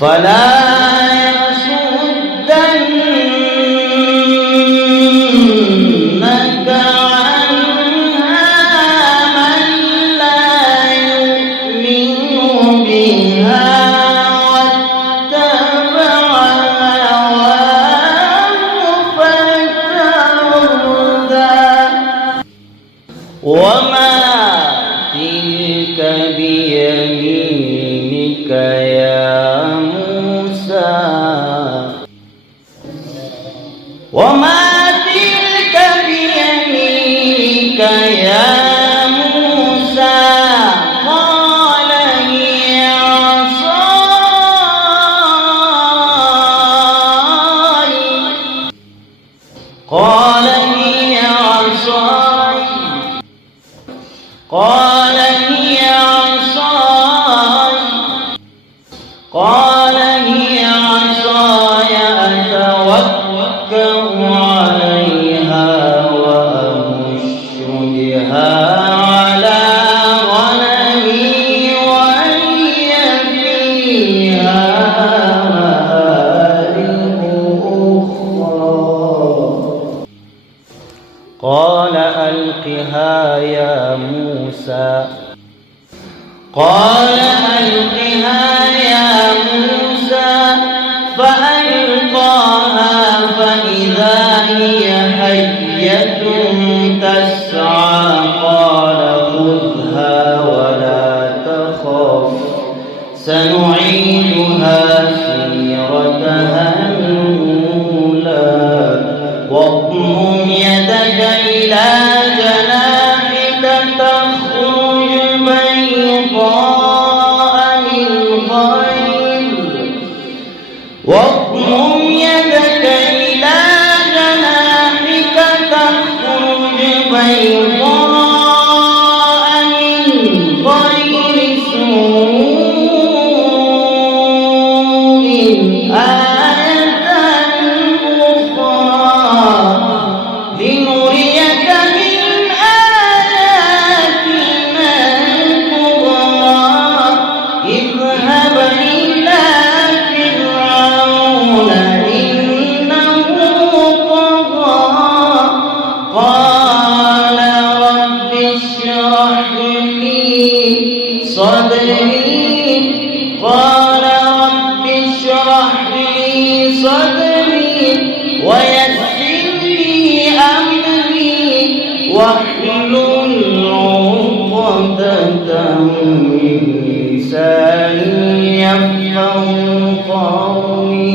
فلا يصدنك عنها من لا يؤمن بها واتبع هواه فتردى. وما تلك بيمينك يا موسى. وما تلك بيمينك يا موسى. قال هي عصاي. قال هي عصاي. قال هي عصاي. قال هي عصاي أتوكأ عليها وأهش بها على غنمي ولي فيها مآرب أخرى. قال ألقها يا موسى. قال ألقها يا موسى. فألقاها فإذا هي حية تسعى. قال خذها ولا تخف سنعيدها سيرتها الأولى. واضمم يدك إلى جناحك تخرج بيضاء من غير. واضمم يدك إلى جناحك تخرج بيضاء من غير سوء آية أخرى لنريك من آياتنا الكبرى. اذهب إلى فرعون إنه طغى. قال رب اشرح لي صدري. قال رب اشرح لي صدري ويسر لي أمري واحلل عقدة من لساني يفقهوا قولي.